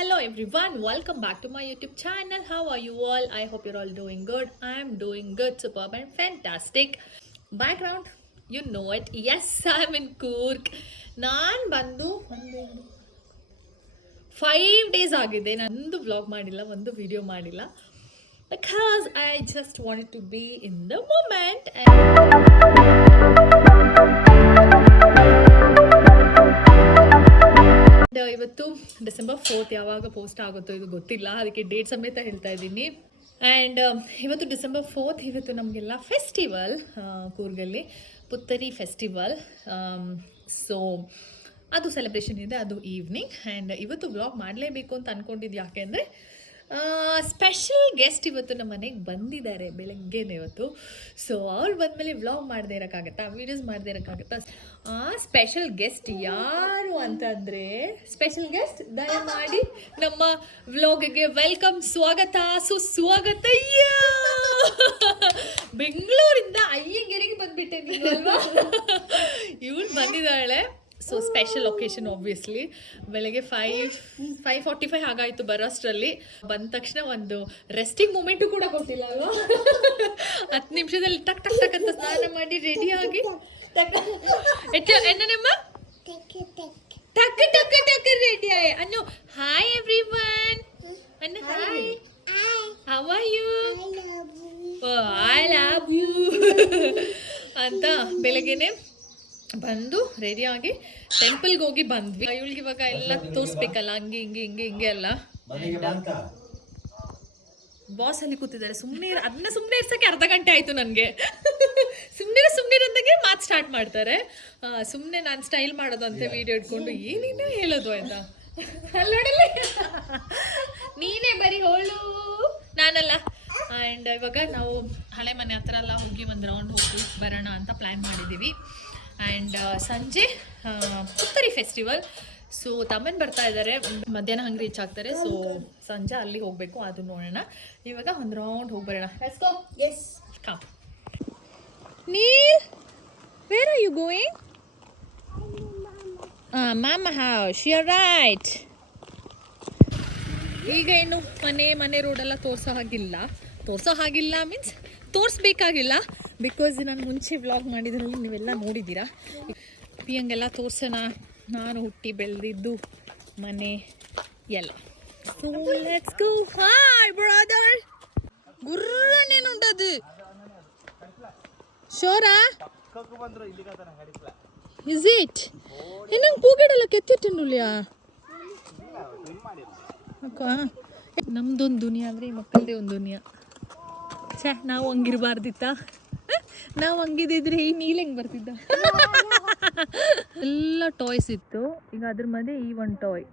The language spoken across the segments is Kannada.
Hello everyone, welcome back to my YouTube channel. How are you all? I hope you're all doing good. I'm doing good, superb and fantastic. Background, you know it. Yes, I'm in Coorg. ನಾನು ಬಂದು 5 days ಆಗಿದೆ ನಂದು ವ್ಲಾಗ್ ಮಾಡಿಲ್ಲ, ಒಂದು ವಿಡಿಯೋ ಮಾಡಿಲ್ಲ, because I just wanted to be in the moment. ಇವತ್ತು ಡಿಸೆಂಬರ್ 4th ಯಾವಾಗ ಪೋಸ್ಟ್ ಆಗುತ್ತೋ ಇದು ಗೊತ್ತಿಲ್ಲ, ಅದಕ್ಕೆ ಡೇಟ್ ಸಮೇತ ಹೇಳ್ತಾ ಇದ್ದೀನಿ. ಆ್ಯಂಡ್ ಇವತ್ತು ಡಿಸೆಂಬರ್ 4th, ಇವತ್ತು ನಮಗೆಲ್ಲ ಫೆಸ್ಟಿವಲ್ ಕೂರ್ಗಲ್ಲಿ ಪುತ್ತರಿ ಫೆಸ್ಟಿವಲ್. ಸೊ ಅದು ಸೆಲೆಬ್ರೇಷನ್ ಇದೆ, ಅದು ಈವ್ನಿಂಗ್. ಆ್ಯಂಡ್ ಇವತ್ತು ವ್ಲಾಗ್ ಮಾಡಲೇಬೇಕು ಅಂತ ಅಂದ್ಕೊಂಡಿದ್ದು, ಯಾಕೆ ಅಂದರೆ ಸ್ಪೆಷಲ್ ಗೆಸ್ಟ್ ಇವತ್ತು ನಮ್ಮ ಮನೆಗೆ ಬಂದಿದ್ದಾರೆ ಬೆಳಗ್ಗೆನೇ ಇವತ್ತು. ಸೊ ಅವ್ರು ಬಂದಮೇಲೆ ವ್ಲಾಗ್ ಮಾಡದೇ ಇರೋಕ್ಕಾಗತ್ತಾ, ವೀಡಿಯೋಸ್ ಮಾಡದೇ ಇರೋಕ್ಕಾಗತ್ತಾ? ಆ ಸ್ಪೆಷಲ್ ಗೆಸ್ಟ್ ಯಾರು ಅಂತಂದರೆ, ಸ್ಪೆಷಲ್ ಗೆಸ್ಟ್ ದಯಮಾಡಿ ನಮ್ಮ ವ್ಲಾಗ್ಗೆ ವೆಲ್ಕಮ್, ಸ್ವಾಗತ, ಸುಸ್ವಾಗತ. ಬೆಂಗಳೂರಿಂದ ಅಯ್ಯಂಗೆರೆಗೆ ಬಂದ್ಬಿಟ್ಟೆ ನೀವು ಅಲ್ವಾ? ಇವಳು ಬಂದಿದ್ದಾಳೆ. So special occasion obviously. ಬೆಳಗ್ಗೆ 5:45 ಆಗಾಯಿತು ಬರೋಷ್ಟರಲ್ಲಿ. ಬಂದ ತಕ್ಷಣ ಒಂದು ರೆಸ್ಟಿಂಗ್ ಮೂಮೆಂಟು ಕೂಡ ಕೊಟ್ಟಿಲ್ಲ ಅಲ್ವಾ? 10 ನಿಮಿಷದಲ್ಲಿ ಟಕ್ ಟಕ್ ಟಕ್ ಅಂತ ಸ್ನಾನ ಮಾಡಿ ರೆಡಿಯಾಗಿ ಎನ್ನಮ್ಮ ಟಕ್ ಟಕ್ ಟಕ್ ರೆಡಿ ಆಯ್ ಅನ್ನು. ಹಾಯ್ ಎವ್ರಿವನ್, ಅನ್ನು hi, how are you? I love you ಅಂತ ಬೆಳಗ್ಗೆನೆ ಬಂದು ರೆಡಿಯಾಗಿ ಟೆಂಪಲ್ಗೆ ಹೋಗಿ ಬಂದ್ವಿ. ಇವಳಿಗೆ ಇವಾಗ ಎಲ್ಲ ತೋರಿಸ್ಬೇಕಲ್ಲ, ಹಂಗೆ ಹಿಂಗೆ ಹಿಂಗೆ ಹಿಂಗೆ ಎಲ್ಲ. ಬಾಸ್ ಅಲ್ಲಿ ಕೂತಿದ್ದಾರೆ, ಸುಮ್ಮನೆ ಅದನ್ನ ಸುಮ್ಮನೆ ಇರ್ಸಕ್ಕೆ ಅರ್ಧ ಗಂಟೆ ಆಯಿತು ನನಗೆ. ಸುಮ್ಮನೆ ಅಂದಾಗೆ ಮಾತು ಸ್ಟಾರ್ಟ್ ಮಾಡ್ತಾರೆ. ಸುಮ್ಮನೆ ನಾನು ಸ್ಟೈಲ್ ಮಾಡೋದು ಅಂತ ವಿಡಿಯೋ ಇಟ್ಕೊಂಡು ಏನೇನೋ ಹೇಳೋದು ಆಯ್ತಾ. ಅಲ್ಲೋಡಲ್ಲ, ನೀನೇ ಬರೀ ಹೋಳು, ನಾನಲ್ಲ. ಆ್ಯಂಡ್ ಇವಾಗ ನಾವು ಹಳೆ ಮನೆ ಹತ್ರ ಎಲ್ಲ ಹೋಗಿ ಒಂದು ರೌಂಡ್ ಹೋಗಿ ಬರೋಣ ಅಂತ ಪ್ಲ್ಯಾನ್ ಮಾಡಿದ್ದೀವಿ. ಆ್ಯಂಡ್ ಸಂಜೆ ಪುತ್ತರಿ ಫೆಸ್ಟಿವಲ್. ಸೊ ತಮ್ಮನ್ ಬರ್ತಾ ಇದ್ದಾರೆ, ಮಧ್ಯಾಹ್ನ ಹಂಗೆ ರೀಚ್ ಆಗ್ತಾರೆ. ಸೊ ಸಂಜೆ ಅಲ್ಲಿ ಹೋಗಬೇಕು, ಅದು ನೋಡೋಣ. ಇವಾಗ ಒಂದು ರೌಂಡ್ ಹೋಗಿ ಬರೋಣ. Let's go. Yes, come. Neel, where are you going? Mama house, you are right. ಈಗ ಏನು ಮನೆ ರೋಡೆಲ್ಲ ತೋರಿಸೋ ಹಾಗಿಲ್ಲ ಮೀನ್ಸ್ ತೋರಿಸ್ಬೇಕಾಗಿಲ್ಲ, ಬಿಕಾಸ್ ನಾನು ಮುಂಚೆ ವ್ಲಾಗ್ ಮಾಡಿದ್ರಲ್ಲಿ ನೀವೆಲ್ಲ ನೋಡಿದ್ದೀರಾ. ಹಂಗೆಲ್ಲ ತೋರ್ಸೋಣ, ನಾನು ಹುಟ್ಟಿ ಬೆಳೆದಿದ್ದು ಮನೆ ಎಲ್ಲ. So let's go. Hi brother, ಗುರ್ರನೇನುಂಟದು ಶೋರಾ? Is it? ನಂಗೆ ಪೂಗಡೆಲ್ಲ ಕೆತ್ತಿಟ್ಟನುಲ್ಯಾ ಅಕ್ಕ? ನಮ್ದೊಂದು ದುನಿಯಾ ಅಂದರೆ ಈ ಮಕ್ಕಳದೇ ಒಂದು ದುನಿಯಾ. ಛೇ, ನಾವು ಹಂಗಿರಬಾರ್ದಿತ್ತ? ನಾವು ಹಂಗಿದ್ದಿದ್ರೆ ಈ ನೀಲ್ ಹೆಂಗೆ ಬರ್ತಿದ್ದ? ಎಲ್ಲ ಟಾಯ್ಸ್ ಇತ್ತು, ಈಗ ಅದ್ರ ಮಧ್ಯೆ ಈ ಒಂದು ಟಾಯ್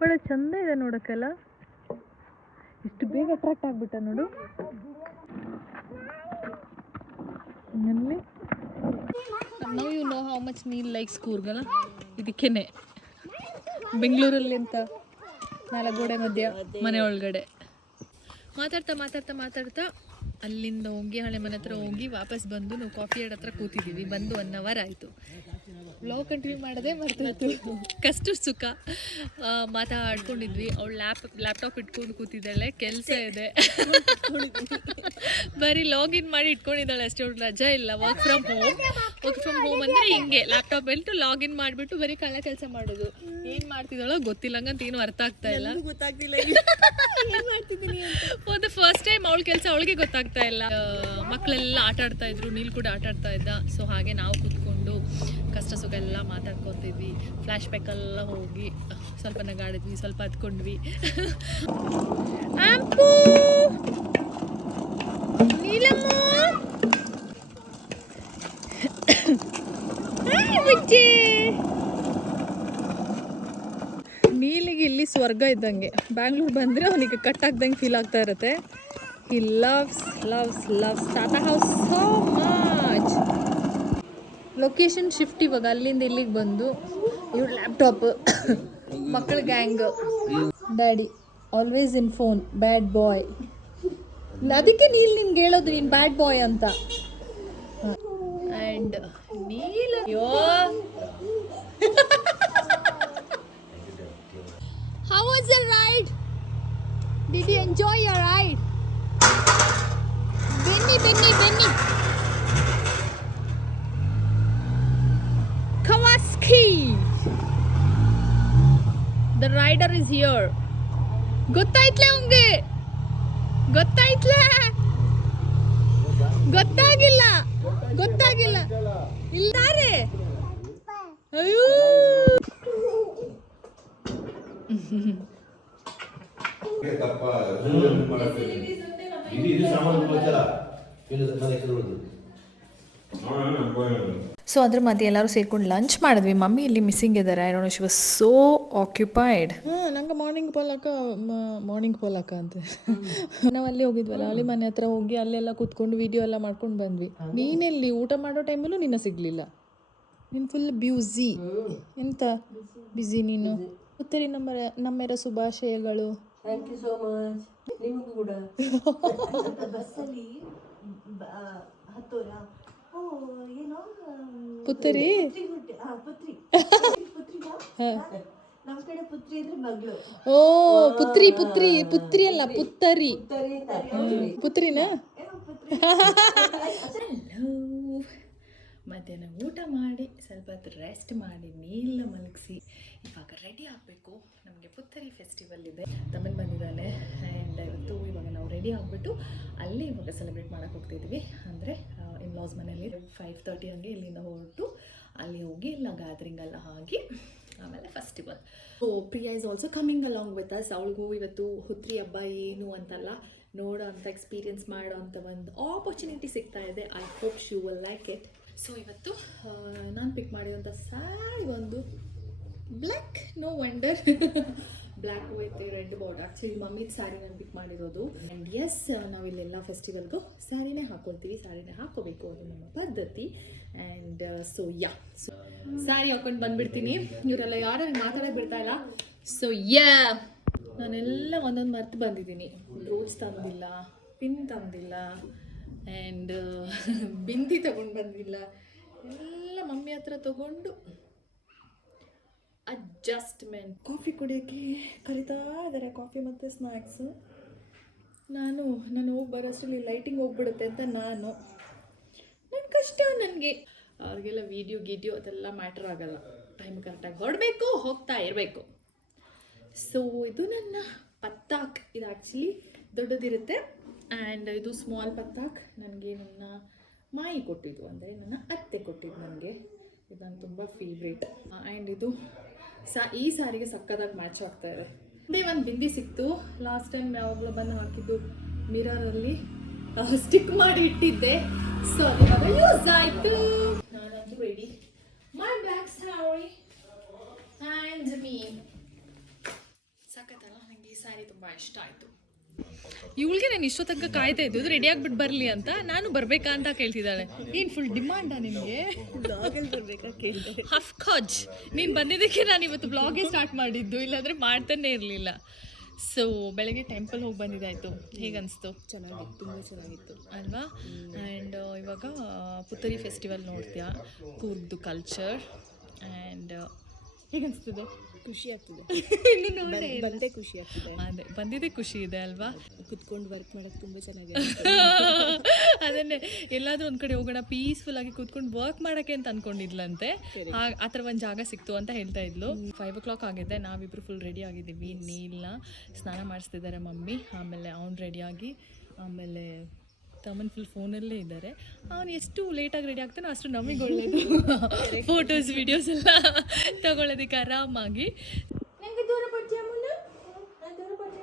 ಬಹಳ ಚಂದ ಇದೆ ನೋಡೋಕ್ಕೆಲ್ಲ. ಎಷ್ಟು ಬೇಗ ಅಟ್ರಾಕ್ಟ್ ಆಗ್ಬಿಟ್ಟ ನೋಡು. Now you know how much Neel likes ಕೂರ್ಗಲ್ಲ. ಇದಕ್ಕೇನೆ ಬೆಂಗಳೂರಲ್ಲಿ ಅಂತ 4 ಗೋಡೆ ಮಧ್ಯ ಮನೆ ಒಳಗಡೆ ಮಾತಾಡ್ತಾ ಅಲ್ಲಿಂದ ಹೋಗಿ ಹಳೆ ಮನೆ ಹತ್ರ ಹೋಗಿ ವಾಪಸ್ ಬಂದು ನಾವು ಕಾಫಿ ಹತ್ರ ಕೂತಿದ್ದೀವಿ. ಬಂದು 1 hour ಆಯಿತು. ವ್ಲಾಗ್ ಕಂಟಿನ್ಯೂ ಮಾಡೋದೇ ಮರ್ತಿತ್ತು. ಕಷ್ಟ ಸುಖ ಮಾತಾಡ್ಕೊಂಡಿದ್ವಿ. ಅವಳು ಲ್ಯಾಪ್ಟಾಪ್ ಇಟ್ಕೊಂಡು ಕೂತಿದ್ದಾಳೆ, ಕೆಲಸ ಇದೆ. ಬರೀ ಲಾಗಿನ್ ಮಾಡಿ ಇಟ್ಕೊಂಡಿದ್ದಾಳೆ ಅಷ್ಟೇ, ಅವಳು ರಜಾ ಇಲ್ಲ. ವರ್ಕ್ ಫ್ರಮ್ ಹೋಮ್ ಅಂದರೆ ಹಿಂಗೆ ಲ್ಯಾಪ್ಟಾಪ್ ಎಲ್ಟು ಲಾಗಿನ್ ಮಾಡಿಬಿಟ್ಟು ಬರೀ ಕಳ್ಳ ಕೆಲಸ ಮಾಡೋದು. ಏನು ಮಾಡ್ತಿದ್ದಾಳೋ ಗೊತ್ತಿಲ್ಲ, ಹಂಗಂತ ಏನು ಅರ್ಥ ಆಗ್ತಾ ಇಲ್ಲ. ಫಾರ್ ದ ಫಸ್ಟ್ ಟೈಮ್ ಅವಳ ಕೆಲಸ ಅವಳಿಗೆ ಗೊತ್ತಾಗ್ತಾ ಇಲ್ಲ. ಮಕ್ಕಳೆಲ್ಲ ಆಟ ಆಡ್ತಾ ಇದ್ರು, ನೀಲ್ ಕೂಡ ಆಟ ಆಡ್ತಾ ಇದ್ದ. ಸೊ ಹಾಗೆ ನಾವು ಕೂತ್ಕೊಂಡು ಕಷ್ಟ ಸುಖ ಎಲ್ಲ ಮಾತಾಡ್ಕೊತಿದ್ವಿ. ಫ್ಲ್ಯಾಶ್ ಬ್ಯಾಕೆಲ್ಲ ಹೋಗಿ ಸ್ವಲ್ಪ ನಗಾಡಿದ್ವಿ, ಸ್ವಲ್ಪ ಹತ್ಕೊಂಡ್ವಿ. ನೀಲಿಗೆ ಇಲ್ಲಿ ಸ್ವರ್ಗ ಇದ್ದಂಗೆ. ಬ್ಯಾಂಗ್ಳೂರ್ ಬಂದರೆ ಅವನಿಗೆ ಕಟ್ ಆಗ್ದಂಗೆ ಫೀಲ್ ಆಗ್ತಾ ಇರುತ್ತೆ. ಹಿ ಲವ್ಸ್ ಟಾಟಾ house so much. Location shift ಇವಾಗ ಅಲ್ಲಿಂದ ಇಲ್ಲಿಗೆ ಬಂದು. ಇವ್ರ ಲ್ಯಾಪ್ಟಾಪ್, ಮಕ್ಕಳ gang, daddy always in phone, bad boy. ಅದಕ್ಕೆ ನಿನ್ಗೆ ಹೇಳೋದು ನೀನು ಬ್ಯಾಡ್ ಬಾಯ್ ಅಂತ. ಆ್ಯಂಡ್ ನೀಲ್, ಅಯ್ಯೋ How was the ride? Enjoy your ride. ಬನ್ನಿ Kawasaki. The rider is here. ಗೊತ್ತಾಯ್ತಲೇ ಅವನಿಗೆ, ಗೊತ್ತಾಗಿಲ್ಲ ಇಲ್ಲಾರೆ. ಅಯ್ಯೋ ಸೊ ಅದ್ರ ಮಧ್ಯೆ ಎಲ್ಲರೂ ಸೇರ್ಕೊಂಡು ಲಂಚ್ ಮಾಡಿದ್ವಿ. ಮಮ್ಮಿ ಇಲ್ಲಿ ಮಿಸ್ಸಿಂಗ್ ಇದ್ದಾರೆ. I don't know, she was so occupied. ನಂಗೆ ಮಾರ್ನಿಂಗ್ ಪೋಲಾಕ ಅಂತ ನಾವು ಅಲ್ಲಿ ಹೋಗಿದ್ವಲ್ಲ, ಅಲ್ಲಿ ಮನೆ ಹತ್ರ ಹೋಗಿ ಅಲ್ಲೆಲ್ಲ ಕೂತ್ಕೊಂಡು ವಿಡಿಯೋ ಎಲ್ಲ ಮಾಡ್ಕೊಂಡು ಬಂದ್ವಿ. ನೀನೆಲ್ಲಿ ಊಟ ಮಾಡೋ ಟೈಮಲ್ಲೂ ನಿನ್ನ ಸಿಗಲಿಲ್ಲ. ನೀನು ಫುಲ್ ಬ್ಯೂಸಿ. ಎಂತ ಬ್ಯುಸಿ ನೀನು? ಉತ್ತರಿ ನಮ್ಮೆರ ಶುಭಾಶಯಗಳು. Thank you so much. ನಿಮಗೂ ಕೂಡ. ಬಸ್ಸಲ್ಲಿ ಹತ್ತೋರ ಏನೋ ಪುತ್ತರಿ ನಮ್ಮ ಕಡೆ ಪುತ್ರಿ ಅಂದ್ರೆ ಮಗಳು. ಓ ಪುತ್ರಿ ಅಲ್ಲ ಪುತ್ತರಿ. ಪುತ್ರಿನಾ? ಮಧ್ಯಾಹ್ನ ಊಟ ಮಾಡಿ ಸ್ವಲ್ಪ ಹೊತ್ತು ರೆಸ್ಟ್ ಮಾಡಿ ನೀಲ ಮಲಗಿಸಿ ಇವಾಗ ರೆಡಿ ಆಗಬೇಕು. ನಮಗೆ ಪುತ್ತರಿ ಫೆಸ್ಟಿವಲ್ ಇದೆ, ತಮಿಳ್ ಬಂದಿದ್ದಾನೆ. ಆ್ಯಂಡ್ ಇವಾಗ ನಾವು ರೆಡಿ ಆಗಿಬಿಟ್ಟು ಅಲ್ಲಿ ಇವಾಗ ಸೆಲೆಬ್ರೇಟ್ ಮಾಡೋಕ್ಕೆ ಹೋಗ್ತಿದ್ವಿ. ಅಂದರೆ ಇನ್ಲಾಸ್ ಮನೇಲಿ 5:30 ಹಂಗೆ ಇಲ್ಲಿಂದ ಹೊರಟು ಅಲ್ಲಿ ಹೋಗಿ ಎಲ್ಲ ಗ್ಯಾದರಿಂಗ್ ಎಲ್ಲ ಆಗಿ ಆಮೇಲೆ festival. So Priya is also coming along with us. ಅವಳಿಗೂ ಇವತ್ತು ಹುತ್ರಿ ಹಬ್ಬ ಏನು ಅಂತಲ್ಲ ನೋಡೋ ಅಂಥ ಎಕ್ಸ್ಪೀರಿಯನ್ಸ್ ಮಾಡೋ ಅಂಥ ಒಂದು ಆಪರ್ಚುನಿಟಿ ಸಿಗ್ತಾ ಇದೆ. I hope she will like it. So ಇವತ್ತು ನಾನು ಪಿಕ್ ಮಾಡಿರೋಂಥ ಸ್ಯಾರಿ ಒಂದು black, no wonder. Black with red border. Actually ಮಮ್ಮಿದ ಸ್ಯಾರಿ ನಾನು ಪಿಕ್ ಮಾಡಿರೋದು. ಆ್ಯಂಡ್ ಎಸ್, ನಾವಿಲ್ಲೆಲ್ಲ ಫೆಸ್ಟಿವಲ್ಗೂ ಸ್ಯಾರಿನೇ ಹಾಕ್ಕೊಳ್ತೀವಿ, ಸ್ಯಾರಿನೇ ಹಾಕ್ಕೋಬೇಕು, ಅದು ನಮ್ಮ ಪದ್ಧತಿ. ಆ್ಯಂಡ್ ಸೊ ಸ್ಯಾರಿ ಹಾಕೊಂಡು ಬಂದುಬಿಡ್ತೀನಿ. ಇವರೆಲ್ಲ ಯಾರು ಮಾತಾಡೋಕೆ ಬಿಡ್ತಾ ಇಲ್ಲ. ಸೊ ನಾನೆಲ್ಲ ಒಂದೊಂದು ಮರ್ತು ಬಂದಿದ್ದೀನಿ. ರೋಸ್ ತಂದಿಲ್ಲ, ಪಿನ್ ತಂದಿಲ್ಲ, ಆ್ಯಂಡ್ ಬಿಂದಿ ತಗೊಂಡು ಬಂದಿಲ್ಲ. ಎಲ್ಲ ಮಮ್ಮಿ ಹತ್ರ ತಗೊಂಡು ಅಡ್ಜಸ್ಟ್ಮೆಂಟ್. ಕಾಫಿ ಕುಡಿಯೋಕ್ಕೆ ಕರಿತಾ ಇದ್ದಾರೆ, ಕಾಫಿ ಮತ್ತು ಸ್ನ್ಯಾಕ್ಸು. ನಾನು ಹೋಗಿ ಬರೋಷ್ಟರಲ್ಲಿ ಲೈಟಿಂಗ್ ಹೋಗ್ಬಿಡುತ್ತೆ ಅಂತ ನನ್ನ ಕಷ್ಟ. ನನಗೆ ಅವ್ರಿಗೆಲ್ಲ ವೀಡಿಯೋ ಅದೆಲ್ಲ ಮ್ಯಾಟ್ರ್ ಆಗೋಲ್ಲ. ಟೈಮ್ ಕರೆಕ್ಟಾಗಿ ಹೊರಡಬೇಕು, ಹೋಗ್ತಾ ಇರಬೇಕು. ಸೊ ಇದು ನನ್ನ ಪತ್ತಾಕ್. ಇದು ಆ್ಯಕ್ಚುಲಿ ದೊಡ್ಡದಿರುತ್ತೆ. ಆ್ಯಂಡ್ ಇದು ಸ್ಮಾಲ್ ಪತ್ತಾಕ್ ನನಗೆ ನನ್ನ ಮಾಯಿ ಕೊಟ್ಟಿದ್ದು, ಅಂದರೆ ನನ್ನ ಅತ್ತೆ ಕೊಟ್ಟಿದ್ದು ನನಗೆ. ಇದು ನಾನು ತುಂಬ ಫೇವ್ರೇಟ್. ಆ್ಯಂಡ್ ಇದು ಈ ಸಾರಿಗೆ ಸಕ್ಕದಾಗಿ ಮ್ಯಾಚ್ ಆಗ್ತಾ ಇದೆ. ಒಂದು ಬಿಂದಿ ಸಿಕ್ತು. ಲಾಸ್ಟ್ ಟೈಮ್ ಯಾವಾಗಲೂ ಬಂದು ಹಾಕಿದ್ದು ಮಿರರಲ್ಲಿ ಸ್ಟಿಕ್ ಮಾಡಿ ಇಟ್ಟಿದ್ದೆ. ಸೊ ಅದು ಇವಾಗ ಯೂಸ್ ಆಯಿತು. ನಾನಂತೂ ready. My black sari and me. ಸಖತ್ತಲ್ಲ, ನನಗೆ ಈ ಸ್ಯಾರಿ ತುಂಬ ಇಷ್ಟ ಆಯಿತು. ಇವಳಿಗೆ ನಾನು ಇಷ್ಟೋ ತನಕ ಕಾಯ್ತಾ ಇದ್ದು ರೆಡಿ ಆಗಿಬಿಟ್ಟು ಬರಲಿ ಅಂತ. ನಾನು ಬರಬೇಕಾ ಅಂತ ಕೇಳ್ತಿದ್ದಾಳೆ. ಏನು ಫುಲ್ ಡಿಮಾಂಡಾ ನಿನಗೆ? ಬ್ಲಾಗಲ್ಲಿ ಬರಬೇಕಾ ಕೇಳಿದೆ. ಅಫ್ಕೋರ್ಸ್ ನೀನು ಬಂದಿದ್ದಕ್ಕೆ ನಾನು ಇವತ್ತು ಬ್ಲಾಗೇ ಸ್ಟಾರ್ಟ್ ಮಾಡಿದ್ದು, ಇಲ್ಲಾಂದರೆ ಮಾಡ್ತಾನೆ ಇರಲಿಲ್ಲ. ಸೊ ಬೆಳಗ್ಗೆ ಟೆಂಪಲ್ ಹೋಗಿ ಬಂದಿದ್ದಾಯಿತು. ಹೇಗನ್ನಿಸ್ತು? ಚೆನ್ನಾಗಿತ್ತು, ತುಂಬ ಚೆನ್ನಾಗಿತ್ತು ಅಲ್ವಾ? ಆ್ಯಂಡ್ ಇವಾಗ ಪುತ್ತರಿ ಫೆಸ್ಟಿವಲ್ ನೋಡ್ತೀಯಾ, ಕೂರ್ಗ್ದು ಕಲ್ಚರ್. ಆ್ಯಂಡ್ ಹೇಗನ್ನಿಸ್ತದೆ? ಖುಷಿ ಆಗ್ತಿದೆ. ಇನ್ನು ಬಂದೇ ಖುಷಿ ಆಗ್ತಿದೆ. ಅದೇ ಬಂದಿದ್ದೇ ಖುಷಿ ಇದೆ ಅಲ್ವಾ? ಕುತ್ಕೊಂಡು ವರ್ಕ್ ಮಾಡೋಕ್ಕೆ ತುಂಬ ಚೆನ್ನಾಗಿದೆ. ಅದನ್ನೇ ಎಲ್ಲಾದರೂ ಒಂದು ಕಡೆ ಹೋಗೋಣ ಪೀಸ್ಫುಲ್ಲಾಗಿ ಕೂತ್ಕೊಂಡು ವರ್ಕ್ ಮಾಡೋಕ್ಕೆ ಅಂತ ಅಂದ್ಕೊಂಡಿದ್ಲಂತೆ. ಆ ಥರ ಒಂದು ಜಾಗ ಸಿಕ್ತು ಅಂತ ಹೇಳ್ತಾ ಇದ್ಲು. 5 o'clock ಆಗಿದೆ. ನಾವಿಬ್ಬರು ಫುಲ್ ರೆಡಿ ಆಗಿದ್ದೀವಿ. ನೀಲ್ನ ಸ್ನಾನ ಮಾಡಿಸ್ತಿದ್ದಾರೆ ಮಮ್ಮಿ. ಆಮೇಲೆ ಅವ್ನು ರೆಡಿಯಾಗಿ, ಆಮೇಲೆ ತಮ್ಮನ್ ಫುಲ್ ಫೋನಲ್ಲೇ ಇದ್ದಾರೆ. ಅವನು ಎಷ್ಟು ಲೇಟಾಗಿ ರೆಡಿ ಆಗ್ತಾನೋ ಅಷ್ಟು ನಮಗೆ ಒಳ್ಳೇದು. ಫೋಟೋಸ್ ವಿಡಿಯೋಸ್ ಎಲ್ಲ ತಗೊಳ್ಳೋದಕ್ಕೆ ಆರಾಮಾಗಿ. ನನಗೆ ದೂರ ಪಡ್ತೀಯ ಮುನ್ನ? ದೂರ ಪಡ್ತೀಯ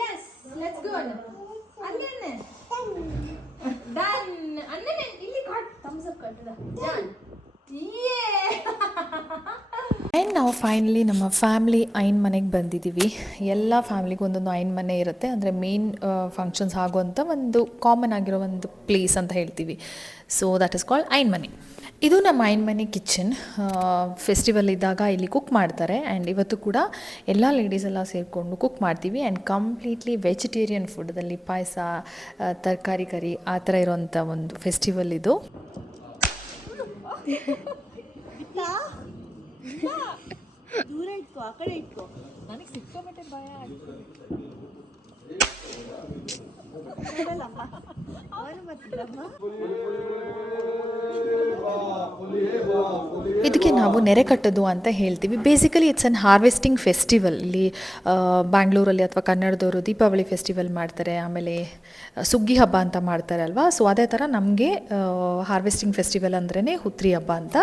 ಯಸ್ ಲೆಟ್ಸ್ ಗೋ. ಅನ್ನನೆ ಡನ್. ಅನ್ನನೆ ಇಲ್ಲಿ ಕಟ್ ಥಮ್ಸ್ ಅಪ್ ಕಟ್ಟದ ಡನ್. ಆ್ಯಂಡ್ ನಾವು ಫೈನಲಿ ನಮ್ಮ ಫ್ಯಾಮ್ಲಿ ಐನ್ ಮನೆಗೆ ಬಂದಿದ್ದೀವಿ. ಎಲ್ಲ ಫ್ಯಾಮ್ಲಿಗೂ ಒಂದೊಂದು ಐನ್ ಮನೆ ಇರುತ್ತೆ. ಅಂದರೆ ಮೇನ್ ಫಂಕ್ಷನ್ಸ್ ಆಗುವಂಥ ಒಂದು ಕಾಮನ್ ಆಗಿರೋ ಒಂದು ಪ್ಲೇಸ್ ಅಂತ ಹೇಳ್ತೀವಿ. ಸೊ ದಟ್ ಇಸ್ ಕಾಲ್ಡ್ ಐನ್ ಮನೆ. ಇದು ನಮ್ಮ ಐನ್ ಮನೆ ಕಿಚನ್. ಫೆಸ್ಟಿವಲ್ ಇದ್ದಾಗ ಇಲ್ಲಿ ಕುಕ್ ಮಾಡ್ತಾರೆ. ಆ್ಯಂಡ್ ಇವತ್ತು ಕೂಡ ಎಲ್ಲ ಲೇಡೀಸ್ ಎಲ್ಲ ಸೇರಿಕೊಂಡು ಕುಕ್ ಮಾಡ್ತೀವಿ. ಆ್ಯಂಡ್ ಕಂಪ್ಲೀಟ್ಲಿ ವೆಜಿಟೇರಿಯನ್ ಫುಡ್ದಲ್ಲಿ ಪಾಯಸ, ತರಕಾರಿ ಕರಿ ಆ ಥರ ಇರೋವಂಥ ಒಂದು ಫೆಸ್ಟಿವಲ್ ಇದು. ದೂರ ಇಟ್ಕೋ, ಆ ಕಡೆ ಇಟ್ಕೋ. ನನಗೆ ಸಿಕ್ಕಾಪಟ್ಟೆ ಭಯ ಆಗ್ತದೆ. ಅವನು ಬರ್ತಿದ್ದಮ್ಮ. ಇದಕ್ಕೆ ನಾವು ನೆರೆ ಕಟ್ಟೋದು ಅಂತ ಹೇಳ್ತೀವಿ. Basically it's an harvesting festival. ಇಲ್ಲಿ ಬ್ಯಾಂಗ್ಳೂರಲ್ಲಿ ಅಥವಾ ಕನ್ನಡದವರು ದೀಪಾವಳಿ ಫೆಸ್ಟಿವಲ್ ಮಾಡ್ತಾರೆ, ಆಮೇಲೆ ಸುಗ್ಗಿ ಹಬ್ಬ ಅಂತ ಮಾಡ್ತಾರೆ ಅಲ್ವಾ. ಸೊ ಅದೇ ಥರ ನಮಗೆ ಹಾರ್ವೆಸ್ಟಿಂಗ್ ಫೆಸ್ಟಿವಲ್ ಅಂದ್ರೇ ಹುತ್ರಿ ಹಬ್ಬ ಅಂತ.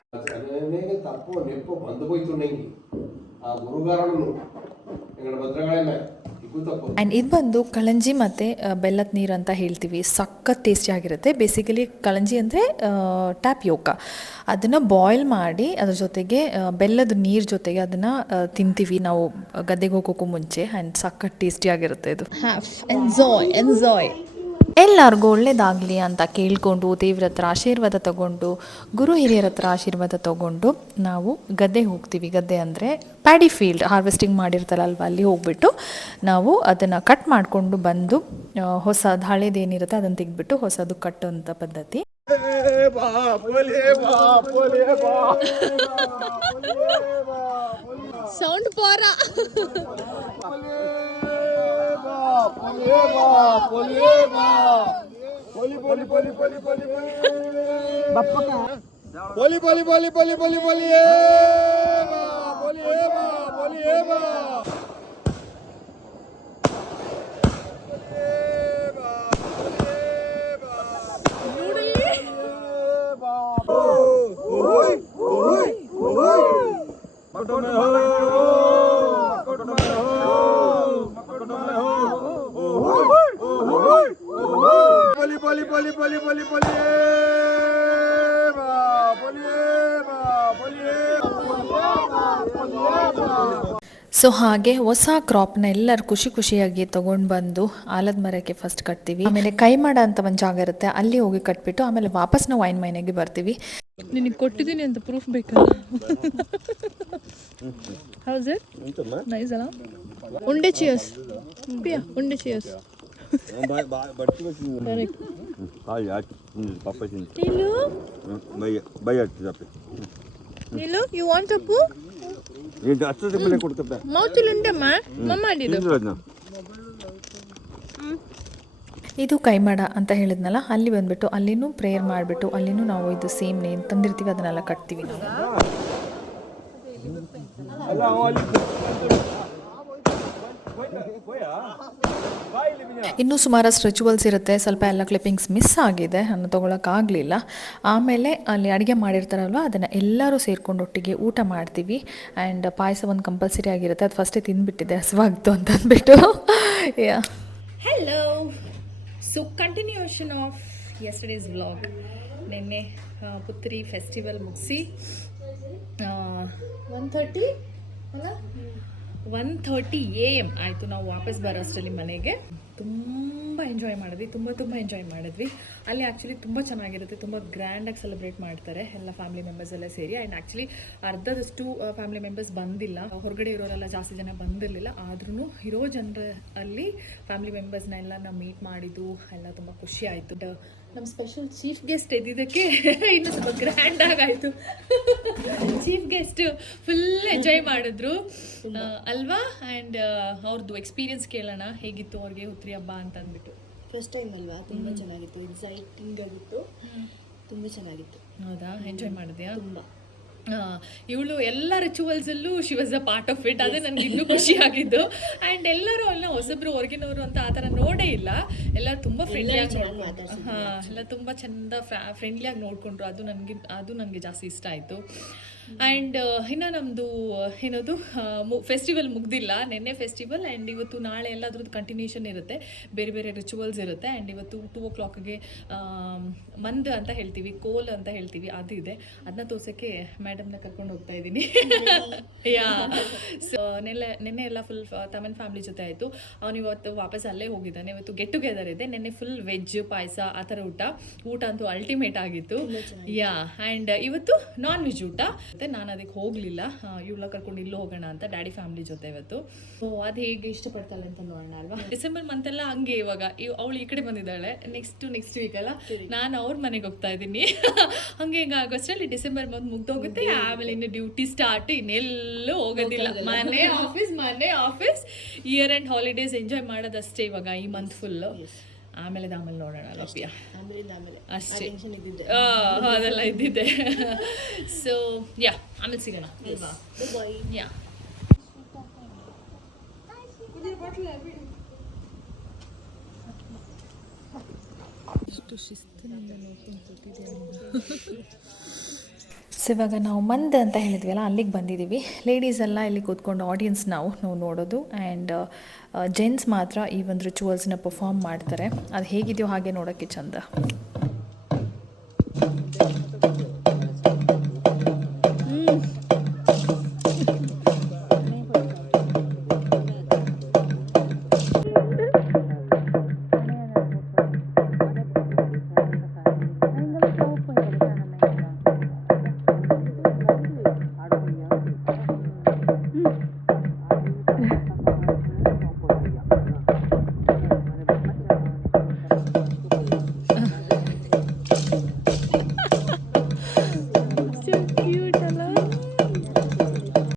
ಆ್ಯಂಡ್ ಇದು ಬಂದು ಕಳಂಜಿ ಮತ್ತು ಬೆಲ್ಲದ ನೀರು ಅಂತ ಹೇಳ್ತೀವಿ. ಸಖತ್ ಟೇಸ್ಟಿಯಾಗಿರುತ್ತೆ. ಬೇಸಿಕಲಿ ಕಳಂಜಿ ಅಂದರೆ ಟ್ಯಾಪಿಯೋಕ. ಅದನ್ನು ಬಾಯ್ಲ್ ಮಾಡಿ ಅದ್ರ ಜೊತೆಗೆ ಬೆಲ್ಲದ ನೀರು ಜೊತೆಗೆ ಅದನ್ನು ತಿಂತೀವಿ ನಾವು ಗದ್ದೆಗೆ ಹೋಗೋಕ್ಕೂ ಮುಂಚೆ. ಆ್ಯಂಡ್ ಸಖತ್ ಟೇಸ್ಟಿಯಾಗಿರುತ್ತೆ ಇದು. ಎಂಜಾಯ್ ಎಲ್ಲರಿಗೂ ಒಳ್ಳೇದಾಗಲಿ ಅಂತ ಕೇಳಿಕೊಂಡು ದೇವ್ರ ಹತ್ರ ಆಶೀರ್ವಾದ ತಗೊಂಡು ಗುರು ಹಿರಿಯರ ಹತ್ರ ಆಶೀರ್ವಾದ ತಗೊಂಡು ನಾವು ಗದ್ದೆಗೆ ಹೋಗ್ತೀವಿ. ಗದ್ದೆ ಅಂದರೆ ಪ್ಯಾಡಿ ಫೀಲ್ಡ್, ಹಾರ್ವೆಸ್ಟಿಂಗ್ ಮಾಡಿರ್ತಾರಲ್ವ, ಅಲ್ಲಿ ಹೋಗ್ಬಿಟ್ಟು ನಾವು ಅದನ್ನು ಕಟ್ ಮಾಡಿಕೊಂಡು ಬಂದು ಹೊಸದು ಹಳೇದೇನಿರುತ್ತೆ ಅದನ್ನು ತೆಗೆದ್ಬಿಟ್ಟು ಹೊಸದು ಕಟ್ಟುವಂಥ ಪದ್ಧತಿ. ಸೌಂಡ್ ಪೋರ ಸೊ ಹಾಗೆ ಹೊಸ ಕ್ರಾಪ್ನ ಎಲ್ಲರೂ ಖುಷಿ ಖುಷಿಯಾಗಿ ತೊಗೊಂಡು ಬಂದು ಆಲದ ಮರಕ್ಕೆ ಫಸ್ಟ್ ಕಟ್ತೀವಿ. ಆಮೇಲೆ ಕೈಮಾಡ ಅಂತ ಒಂದು ಜಾಗ ಇರುತ್ತೆ, ಅಲ್ಲಿ ಹೋಗಿ ಕಟ್ಬಿಟ್ಟು ಆಮೇಲೆ ವಾಪಸ್ ನಾವು ವೈನ್ ಮನೆಗೆ ಬರ್ತೀವಿ. ನಿನಗೆ ಕೊಟ್ಟಿದ್ದೀನಿ ಅಂತ ಪ್ರೂಫ್ ಬೇಕಲ್ಲ. ಹೌಸ್ ಇಟ್ ನೈಸ್ ಅಲ್ಲ? ಉಂಡೆ ಚಿಯರ್ಸ್ ಪಿಯಾ, ಉಂಡೆ ಚಿಯರ್ಸ್. ನೀಲು ಯು ವಾಂಟ್ ಅಪ್ಪು? ಮೌತಿಲ್ ಉಂಡಮ್ಮ ಮಮ್ಮ ಮಾಡಿದ್ದು. ಇದು ಕೈಮಾಡ ಅಂತ ಹೇಳಿದ್ನಲ್ಲ, ಅಲ್ಲಿ ಬಂದ್ಬಿಟ್ಟು ಅಲ್ಲಿನೂ ಪ್ರೇಯರ್ ಮಾಡಿಬಿಟ್ಟು ಅಲ್ಲಿನೂ ನಾವು ಇದು ಸೇಮ್ ನೇನು ತಂದಿರ್ತೀವಿ ಅದನ್ನೆಲ್ಲ ಕಟ್ತೀವಿ ನಾವು. ಇನ್ನೂ ಸುಮಾರಷ್ಟು ರಿಚುವಲ್ಸ್ ಇರುತ್ತೆ. ಸ್ವಲ್ಪ ಎಲ್ಲ ಕ್ಲಿಪ್ಪಿಂಗ್ಸ್ ಮಿಸ್ ಆಗಿದೆ, ನಾನು ತೊಗೊಳಕ್ಕಾಗಲಿಲ್ಲ. ಆಮೇಲೆ ಅಲ್ಲಿ ಅಡುಗೆ ಮಾಡಿರ್ತಾರಲ್ವ ಅದನ್ನು ಎಲ್ಲರೂ ಸೇರ್ಕೊಂಡು ಒಟ್ಟಿಗೆ ಊಟ ಮಾಡ್ತೀವಿ. ಆ್ಯಂಡ್ ಪಾಯಸ ಒಂದು ಕಂಪಲ್ಸರಿ ಆಗಿರುತ್ತೆ. ಅದು ಫಸ್ಟೇ ತಿಂದುಬಿಟ್ಟಿದೆ, ಹಸುವಾಗ್ತು ಅಂತ ಅಂದ್ಬಿಟ್ಟು. Hello, so continuation of yesterday's vlog. ನಿನ್ನೆ ಪುತ್ರಿ ಫೆಸ್ಟಿವಲ್ ಮುಗಿಸಿ 1:30 ಅಲ್ಲ 1:30 AM ಆಯಿತು ನಾವು ವಾಪಸ್ ಬರೋಷ್ಟರಲ್ಲಿ ಮನೆಗೆ. ತುಂಬ ಎಂಜಾಯ್ ಮಾಡಿದ್ವಿ, ತುಂಬ ಎಂಜಾಯ್ ಮಾಡಿದ್ವಿ. ಅಲ್ಲಿ ಆ್ಯಕ್ಚುಲಿ ತುಂಬ ಚೆನ್ನಾಗಿರುತ್ತೆ, ತುಂಬ ಗ್ರ್ಯಾಂಡಾಗಿ ಸೆಲೆಬ್ರೇಟ್ ಮಾಡ್ತಾರೆ ಎಲ್ಲ ಫ್ಯಾಮಿಲಿ ಮೆಂಬರ್ಸ್ ಎಲ್ಲ ಸೇರಿ. ಆ್ಯಂಡ್ ಆ್ಯಕ್ಚುಲಿ ಅರ್ಧದಷ್ಟು ಫ್ಯಾಮಿಲಿ ಮೆಂಬರ್ಸ್ ಬಂದಿಲ್ಲ, ಹೊರಗಡೆ ಇರೋರೆಲ್ಲ ಜಾಸ್ತಿ ಜನ ಬಂದಿರಲಿಲ್ಲ. ಆದ್ರೂ ಇರೋ ಜನರಲ್ಲಿ ಫ್ಯಾಮಿಲಿ ಮೆಂಬರ್ಸ್ನ ಎಲ್ಲ ನಾವು ಮೀಟ್ ಮಾಡಿದ್ದು ಎಲ್ಲ ತುಂಬ ಖುಷಿ ಆಯಿತು. ನಮ್ಮ ಸ್ಪೆಷಲ್ ಚೀಫ್ ಗೆಸ್ಟ್ ಇದ್ದಿದ್ದಕ್ಕೆ ಇನ್ನೂ ಸ್ವಲ್ಪ ಗ್ರ್ಯಾಂಡಾಗಾಯಿತು. ಚೀಫ್ ಗೆಸ್ಟ್ ಫುಲ್ ಎಂಜಾಯ್ ಮಾಡಿದ್ರು ಅಲ್ವಾ? ಆ್ಯಂಡ್ ಅವ್ರದ್ದು ಎಕ್ಸ್ಪೀರಿಯನ್ಸ್ ಕೇಳೋಣ, ಹೇಗಿತ್ತು ಅವ್ರಿಗೆ ಹುತ್ರಿ ಹಬ್ಬ ಅಂತ ಅಂದ್ಬಿಟ್ಟು. ಫಸ್ಟ್ ಟೈಮ್ ಅಲ್ವಾ, ತುಂಬ ಚೆನ್ನಾಗಿತ್ತು, ಎಕ್ಸೈಟಿಂಗ್ ಆಗಿತ್ತು, ತುಂಬ ಚೆನ್ನಾಗಿತ್ತು. ಹೌದಾ? ಎಂಜಾಯ್ ಮಾಡಿದ್ಯಾ? ತುಂಬ. ಇವಳು ಎಲ್ಲ ರಿಚುವಲ್ಸಲ್ಲೂ she was a part of it. ಅದೇ ನನಗೆ ಇನ್ನೂ ಖುಷಿ ಆಗಿದ್ದು. ಆ್ಯಂಡ್ ಎಲ್ಲರೂ ಅಲ್ಲ ಹೊಸಬ್ರು ಹೊರಗಿನವರು ಅಂತ ಆ ಥರ ನೋಡೇ ಇಲ್ಲ. ಎಲ್ಲ ತುಂಬ ಫ್ರೆಂಡ್ಲಿಯಾಗಿ ಎಲ್ಲ ತುಂಬ ಚೆಂದ ಫ್ರೆಂಡ್ಲಿಯಾಗಿ ನೋಡಿಕೊಂಡ್ರು. ಅದು ನನಗೆ ಜಾಸ್ತಿ ಇಷ್ಟ ಆಯಿತು. ಆ್ಯಂಡ್ ಇನ್ನು ನಮ್ಮದು ಏನದು ಫೆಸ್ಟಿವಲ್ ಮುಗ್ದಿಲ್ಲ, ನೆನ್ನೆ ಫೆಸ್ಟಿವಲ್. ಆ್ಯಂಡ್ ಇವತ್ತು ನಾಳೆ ಎಲ್ಲ ಅದ್ರದ್ದು ಕಂಟಿನ್ಯೂಷನ್ ಇರುತ್ತೆ, ಬೇರೆ ಬೇರೆ ರಿಚುವಲ್ಸ್ ಇರುತ್ತೆ. ಆ್ಯಂಡ್ ಇವತ್ತು 2 o'clockಗೆ ಮಂದ್ ಅಂತ ಹೇಳ್ತೀವಿ, ಕೋಲ್ ಅಂತ ಹೇಳ್ತೀವಿ, ಅದು ಇದೆ. ಅದನ್ನ ತೋರ್ಸೋಕ್ಕೆ ಮೇಡಮ್ನ ಕರ್ಕೊಂಡು ಹೋಗ್ತಾ ಇದ್ದೀನಿ. ಯಾ, ಸೊ ನೆನ್ನೆ ಎಲ್ಲ ಫುಲ್ ತಮ್ಮನ ಫ್ಯಾಮಿಲಿ ಜೊತೆ ಆಯಿತು. ಅವನು ಇವತ್ತು ವಾಪಸ್ ಅಲ್ಲೇ ಹೋಗಿದ್ದಾನೆ. ಇವತ್ತು ಗೆಟ್ ಟುಗೆದರ್ ಇದೆ. ನೆನ್ನೆ ಫುಲ್ ವೆಜ್ ಪಾಯಸ ಆ ಥರ ಊಟ ಅಂತೂ ಅಲ್ಟಿಮೇಟ್ ಆಗಿತ್ತು. ಯಾ, ಆ್ಯಂಡ್ ಇವತ್ತು ನಾನ್ ವೆಜ್ ಊಟ. ನಾನು ಅದಕ್ಕೆ ಹೋಗಲಿಲ್ಲ, ಇವಳ ಕರ್ಕೊಂಡು ಇಲ್ಲೂ ಹೋಗೋಣ ಅಂತ ಡ್ಯಾಡಿ ಫ್ಯಾಮಿಲಿ ಜೊತೆ ಇವತ್ತು. ಸೊ ಅದು ಹೇಗೆ ಇಷ್ಟಪಡ್ತಾಳೆ ಅಂತ ನೋಡೋಣ ಅಲ್ವಾ. ಡಿಸೆಂಬರ್ ಮಂತೆಲ್ಲ ಹಂಗೆ. ಇವಾಗ ಅವಳು ಈ ಕಡೆ ಬಂದಿದ್ದಾಳೆ, ನೆಕ್ಸ್ಟ್ ವೀಕ್ ಅಲ್ಲ ನಾನು ಅವ್ರ ಮನೆಗೆ ಹೋಗ್ತಾ ಇದ್ದೀನಿ. ಹಂಗೆ ಹಿಂಗೆ ಆಗೋಷ್ಟರಲ್ಲಿ ಡಿಸೆಂಬರ್ ಮಂತ್ ಮುಗ್ದೋಗುತ್ತೆ. ಮಾಡಿ ಆಮೇಲೆ ಇನ್ನು ಡ್ಯೂಟಿ ಸ್ಟಾರ್ಟ್, ಇನ್ನೆಲ್ಲೂ ಹೋಗೋದಿಲ್ಲ. ಮನೆ office year end holidays enjoy ಮಾಡೋದಷ್ಟೇ ಇವಾಗ ಈ ಮಂತ್ ಫುಲ್ಲು. ಆಮೇಲೆ ನೋಡೋಣ ಲಪ್ಪಿಯ ಅಷ್ಟೇ. ಅದೆಲ್ಲ ಇದ್ದಿದ್ದೆ. ಸೊ ಯಾ, ಆಮೇಲೆ ಸಿಗೋಣ ಯಾ. ಎಷ್ಟು ಶಿಸ್ತಿನಿಂದ ನೋಡ್ಕೊಂಡು ಕೂತಿದೆ. ಸೊ ಇವಾಗ ನಾವು ಮಂದ್ ಅಂತ ಹೇಳಿದ್ವಲ್ಲ, ಅಲ್ಲಿಗೆ ಬಂದಿದ್ದೀವಿ. ಲೇಡೀಸ್ ಎಲ್ಲ ಇಲ್ಲಿ ಕೂತ್ಕೊಂಡು ಆಡಿಯನ್ಸ್ ನಾವು ನೋಡೋದು. ಆ್ಯಂಡ್ ಜೆಂಟ್ಸ್ ಮಾತ್ರ ಈ ಒಂದು ರಿಚುವಲ್ಸ್ನ ಪರ್ಫಾರ್ಮ್ ಮಾಡ್ತಾರೆ. ಅದು ಹೇಗಿದೆಯೋ ಹಾಗೆ ನೋಡೋಕ್ಕೆ ಚಂದ.